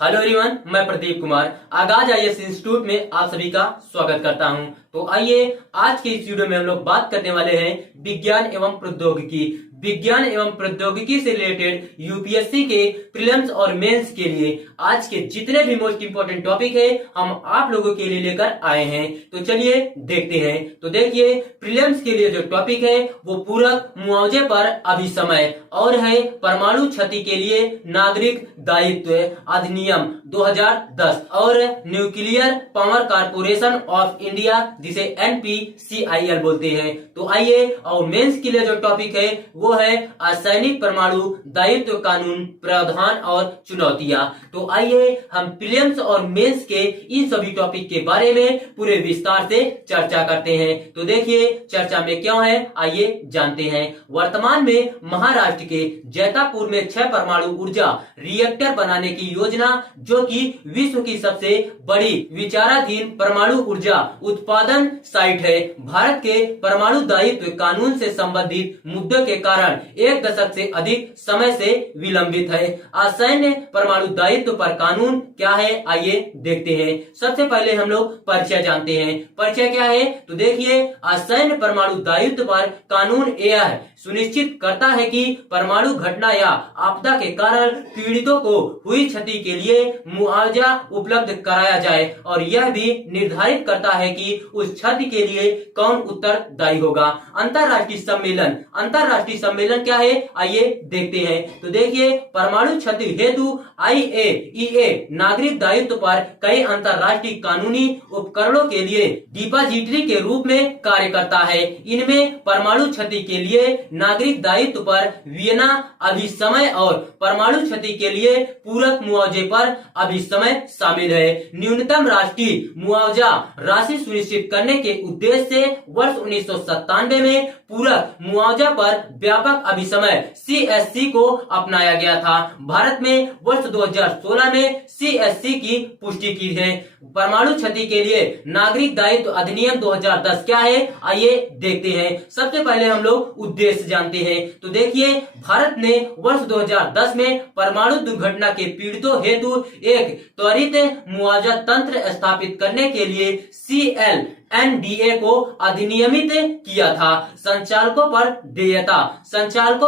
Hello everyone, मैं प्रदीप कुमार आगाज IAS institute में आप सभी का स्वागत करता हूं। तो आइए आज के इस वीडियो में हम लोग बात करने वाले हैं विज्ञान एवं प्रौद्योगिकी से रिलेटेड यूपीएससी के प्रीलिम्स और मेंस के लिए आज के जितने भी मोस्ट इंपोर्टेंट टॉपिक है हम आप लोगों के लिए लेकर आए हैं। तो चलिए देखते हैं। तो देखिए, प्रीलिम्स के लिए जो टॉपिक है वो पूरक मुआवजे पर अभिसमय और है परमाणु क्षति के लिए नागरिक दायित्व अधिनियम 2010 और nuclear power corporation of India जिसे एनपीसीआईएल बोलते हैं। तो आइए, और मेंस के लिए जो टॉपिक है वो है असैनिक परमाणु दायित्व कानून प्रावधान और चुनौतियां। तो आइए हम प्रीलिम्स और मेंस के इन सभी टॉपिक के बारे में पूरे विस्तार से चर्चा करते हैं। तो देखिए चर्चा में क्यों है, आइए जानते हैं। वर्तमान में महाराष्ट्र के जैतापुर में 6 परमाणु ऊर्जा रिएक्टर बनाने की योजना, जो कि विश्व की सबसे बड़ी विचाराधीन परमाणु ऊर्जा उत्पादन साइट है, भारत के परमाणु दायित्व कानून से संबंधित मुद्दों के कारण 1 दशक से अधिक समय से विलंबित है। असैन्य परमाणु दायित्व पर कानून क्या है, आइए देखते हैं। सबसे पहले हम लोग परिचय जानते हैं। परिचय क्या है, तो देखिए, असैन्य परमाणु दायित्व पर कानून यह सुनिश्चित करता है कि परमाणु घटना या आपदा के कारण पीड़ितों को हुई क्षति के लिए मुआवजा उपलब्ध कराया जाए, और यह भी निर्धारित करता है कि उस क्षति के लिए कौन उत्तरदायी होगा। अंतर्राष्ट्रीय सम्मेलन क्या है, आइए देखते हैं। तो देखिए, परमाणु क्षति हेतु आईएईए नागरिक दायित्व पर कई अंतर्राष्ट्रीय कानूनी उपकरणों के लिए डिपॉजिटरी के रूप में कार्य करता है। इनमें परमाणु क्षति के लिए नागरिक दायित्व पर वियना अभिसमय और परमाणु क्षति के लिए पूरक मुआवजे पर अभिसमय शामिल है। न्यूनतम राष्ट्रीय मुआवजा राशि सुनिश्चित करने के उद्देश्य से वर्ष 1997 में पूरक मुआवजा पर व्यापक अभिसमय सीएससी को अपनाया गया था। भारत में वर्ष 2016 में सीएससी की पुष्टि की है। परमाणु क्षति के लिए नागरिक दायित्व अधिनियम 2010 क्या है, आइए देखते हैं। सबसे पहले हम लोग उद्देश्य जानते हैं। तो देखिए, भारत ने वर्ष 2010 में परमाणु दुर्घटना के पीड़ितों हेतु एक त्वरित मुआवजा तंत्र स्थापित करने के लिए CLNDA को अधिनियमित किया था। संचालकों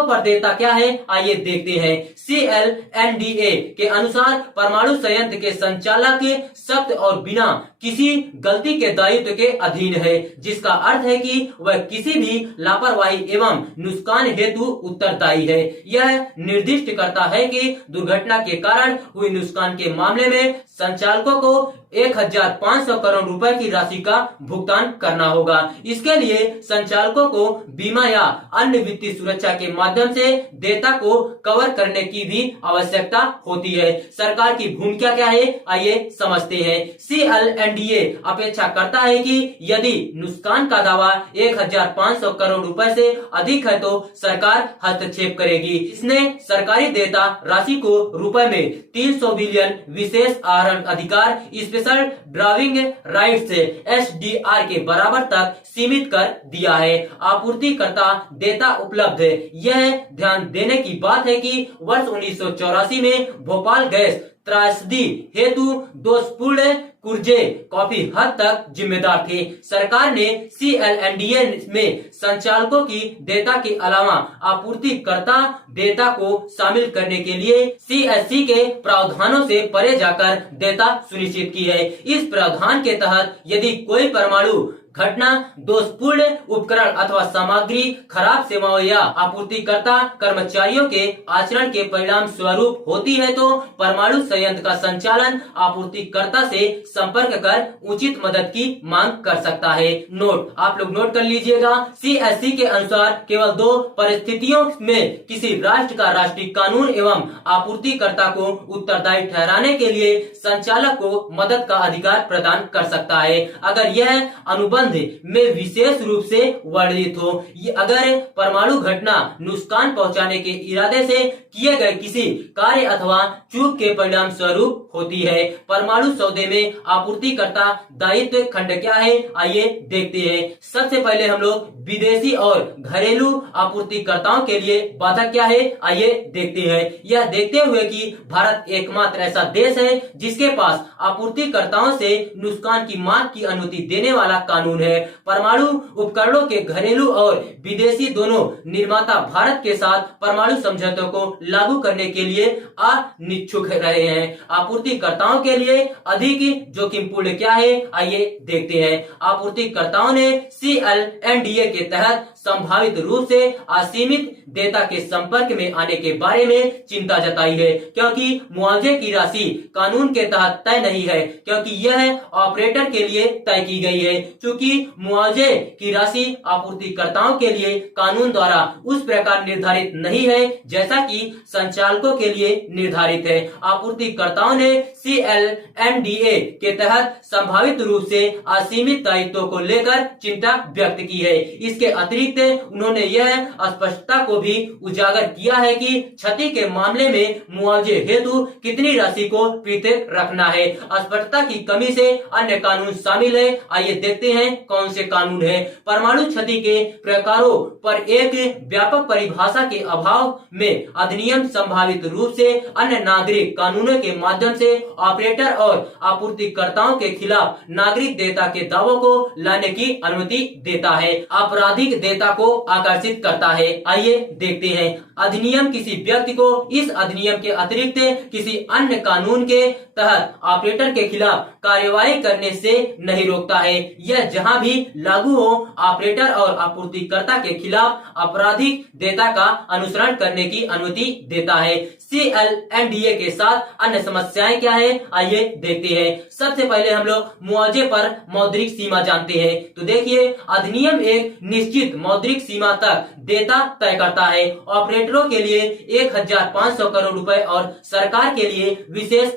पर देयता क्या है, आइए देखते हैं। CLNDA के अनुसार परमाणु संयंत्र के संचालक सख्त और बिना किसी गलती के दायित्व के अधीन है, जिसका अर्थ है कि वह किसी भी लापरवाही एवं नुकसान हेतु उत्तरदायी है। यह निर्दिष्ट करता है कि दुर्घटना के कारण हुई नुकसान के मामले में संचालकों को 1500 करोड़ रुपए की राशि का भुगतान करना होगा। इसके लिए संचालकों को बीमा या अन्य वित्तीय सुरक्षा के माध्यम से देयता को कवर करने की भी आवश्यकता होती है। सरकार की भूमिका क्या है, आइए समझते हैं। CLNDA अपेक्षा करता है कि यदि नुकसान का दावा 1500 करोड़ रुपए से अधिक है तो सरकार हस्तक्षेप करेगी। इसने सरकारी देयता राशि को रुपए में 300 बिलियन विशेष आहरण अधिकार स्पेशल ड्राइविंग राइट्स SDR के बराबर तक सीमित कर दिया है। आपूर्तिकर्ता देयता उपलब्ध है। यह ध्यान देने की बात है कि वर्ष 1984 में भोपाल गैस त्रासदी हेतु दोषपूर्ण कुर्जे काफी हद तक जिम्मेदार थे। सरकार ने CLNDA में संचालकों की देयता के अलावा आपूर्तिकर्ता देयता को शामिल करने के लिए CSC के प्रावधानों से परे जाकर देयता सुनिश्चित की है। इस प्रावधान के तहत यदि कोई परमाणु घटना दोषपूर्ण उपकरण अथवा सामग्री, खराब सेवाओं या आपूर्तिकर्ता कर्मचारियों के आचरण के परिणाम स्वरूप होती है तो परमाणु संयंत्र का संचालन आपूर्तिकर्ता से संपर्क कर उचित मदद की मांग कर सकता है। नोट, आप लोग नोट कर लीजिएगा। CSC के अनुसार केवल 2 परिस्थितियों में किसी राष्ट्र का राष्ट्रीय कानून एवं आपूर्तिकर्ता को उत्तरदायी ठहराने के लिए संचालक को मदद का अधिकार प्रदान कर सकता है। अगर यह अनुबंध संबंध में विशेष रूप से वर्णित हो। ये अगर परमाणु घटना नुकसान पहुंचाने के इरादे से किए गए किसी कार्य अथवा चूक के परिणाम स्वरूप होती है। परमाणु सौदे में आपूर्तिकर्ता दायित्व खंड क्या है, आइए देखते हैं। सबसे पहले हम लोग विदेशी और घरेलू आपूर्तिकर्ताओं के लिए बाधा क्या है, आइए देखते हैं। यह देखते हुए कि भारत एकमात्र ऐसा देश है जिसके पास आपूर्तिकर्ताओं से नुकसान की मांग की अनुमति देने वाला कानून है। परमाणु उपकरणों के घरेलू और विदेशी दोनों निर्माता भारत के साथ परमाणु समझौतों को लागू करने के लिए अनिच्छुक रहे हैं। आपूर्तिकर्ताओं के लिए अधिक जोखिमपूर्ण क्या है, आइए देखते हैं। आपूर्तिकर्ताओं ने CLNDA के तहत संभावित रूप से असीमित देयता के संपर्क में आने के बारे में चिंता जताई है, क्योंकि मुआवजे की राशि कानून के तहत तय नहीं है, क्योंकि यह ऑपरेटर के लिए तय की गई है। चूंकि मुआवजे की राशि आपूर्तिकर्ताओं के लिए कानून द्वारा उस प्रकार निर्धारित नहीं है जैसा कि संचालकों के लिए निर्धारित है। आपूर्तिकर्ताओं ने CLNDA के तहत संभावित रूप से असीमित दायित्वों को लेकर चिंता व्यक्त की है। इसके अतिरिक्त उन्होंने यह स्पष्टता को भी उजागर किया है कि क्षति के मामले में मुआवजे हेतु कितनी राशि को पृथक रखना है। स्पष्टता की कमी से अन्य कानून शामिल है, आइए देखते हैं कौन से कानून है। परमाणु क्षति के प्रकारों पर एक व्यापक परिभाषा के अभाव में अधिनियम संभावित रूप से अन्य नागरिक कानूनों के माध्यम से ऑपरेटर और आपूर्तिकर्ताओं के खिलाफ नागरिक देयता के दावों को लाने की अनुमति देता है, आपराधिक देयता को आकर्षित करता है। आइए देखते हैं। अधिनियम किसी व्यक्ति को इस अधिनियम के अतिरिक्त किसी अन्य कानून के तहत ऑपरेटर के खिलाफ कार्यवाही करने से नहीं रोकता है। यह जहां भी लागू हो ऑपरेटर और आपूर्तिकर्ता के खिलाफ आपराधिक देयता का अनुसरण करने की अनुमति देता है। CLNDA के साथ अन्य समस्याएं क्या है, आइए देखते हैं। सबसे पहले हम लोग मुआवजे पर मौद्रिक सीमा जानते हैं। तो देखिए, अधिनियम एक निश्चित मौद्रिक सीमा तक देयता तय करता है। ऑपरेटरों के लिए 1500 करोड़ रुपए और सरकार के लिए विशेष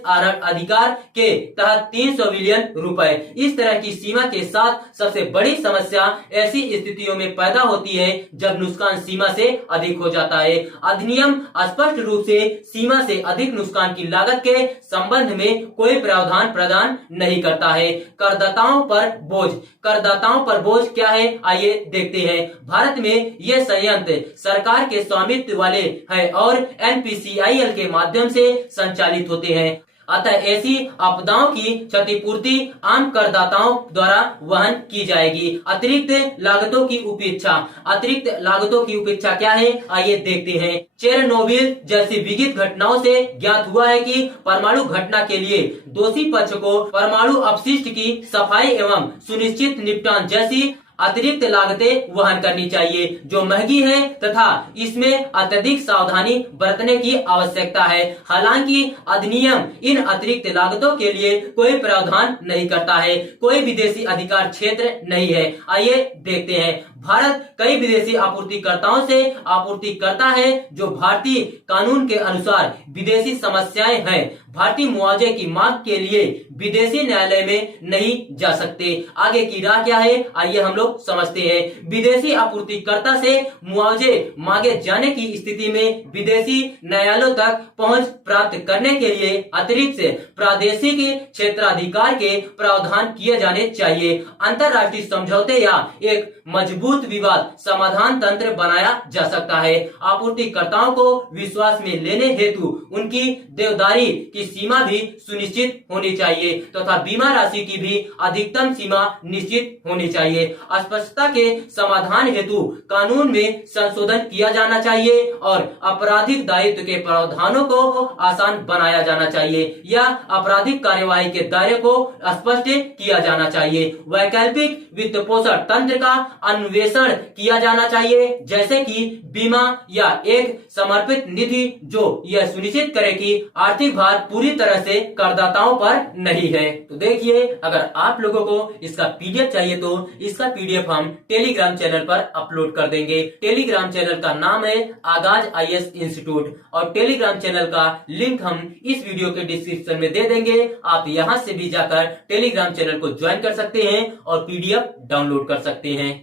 अधिकार के तहत 300 बिलियन रुपए। इस तरह की सीमा के साथ सबसे बड़ी समस्या ऐसी स्थितियों में पैदा होती है जब नुकसान सीमा से अधिक हो जाता है। अधिनियम स्पष्ट रूप से सीमा से अधिक नुकसान की लागत के संबंध में कोई प्रावधान प्रदान नहीं करता है। करदाताओं पर बोझ, करदाताओं पर बोझ क्या है, आइए देखते हैं। भारत में ये संयंत्र सरकार के स्वामित्व वाले हैं और NPCIL के माध्यम से संचालित होते हैं। अतः ऐसी आपदाओं की क्षतिपूर्ति आम करदाताओं द्वारा वहन की जाएगी। अतिरिक्त लागतों की उपेक्षा, अतिरिक्त लागतों की उपेक्षा क्या है, आइए देखते हैं। चेरनोबिल जैसी विघटित घटनाओं से ज्ञात हुआ है कि परमाणु घटना के लिए दोषी पक्ष को परमाणु अपशिष्ट की सफाई एवं सुनिश्चित निपटान जैसी अतिरिक्त लागतें वहन करनी चाहिए, जो महंगी है तथा इसमें अत्यधिक सावधानी बरतने की आवश्यकता है। हालांकि अधिनियम इन अतिरिक्त लागतों के लिए कोई प्रावधान नहीं करता है, कोई विदेशी अधिकार क्षेत्र नहीं है। आइए देखते हैं। भारत कई विदेशी आपूर्तिकर्ताओं से आपूर्ति करता है जो भारतीय कानून के अनुसार विदेशी समस्याएं हैं। भारतीय मुआवजे की मांग के लिए विदेशी न्यायालय में नहीं जा सकते। आगे की राह क्या है, आइए हम लोग समझते हैं। विदेशी आपूर्तिकर्ता से मुआवजे मांगे जाने की स्थिति में विदेशी न्यायालयों तक पहुंच प्राप्त करने के लिए अतिरिक्त प्रादेशिक क्षेत्राधिकार के प्रावधान किए जाने चाहिए। अंतर्राष्ट्रीय समझौते या एक मजबूत विवाद समाधान तंत्र बनाया जा सकता है। आपूर्तिकर्ताओं को विश्वास में लेने हेतु उनकी देवदारी की सीमा भी सुनिश्चित होनी चाहिए तथा बीमा राशि की भी अधिकतम सीमा निश्चित होनी चाहिए। अस्पष्टता के समाधान हेतु कानून में संशोधन किया जाना चाहिए और आपराधिक दायित्व के प्रावधानों को आसान बनाया जाना चाहिए या आपराधिक कार्यवाही के दायरे को स्पष्ट किया जाना चाहिए। वैकल्पिक वित्त पोषण तंत्र का अन्वेषण अन्वेषण किया जाना चाहिए, जैसे कि बीमा या एक समर्पित निधि जो यह सुनिश्चित करे कि आर्थिक भार पूरी तरह से करदाताओं पर नहीं है। तो देखिए, अगर आप लोगों को इसका पीडीएफ चाहिए तो इसका पीडीएफ हम टेलीग्राम चैनल पर अपलोड कर देंगे। टेलीग्राम चैनल का नाम है आगाज आईएएस इंस्टीट्यूट और टेलीग्राम चैनल का लिंक हम इस वीडियो के डिस्क्रिप्शन में दे देंगे। आप यहां से भी जाकर टेलीग्राम चैनल को ज्वाइन कर सकते हैं और पीडीएफ डाउनलोड कर सकते हैं।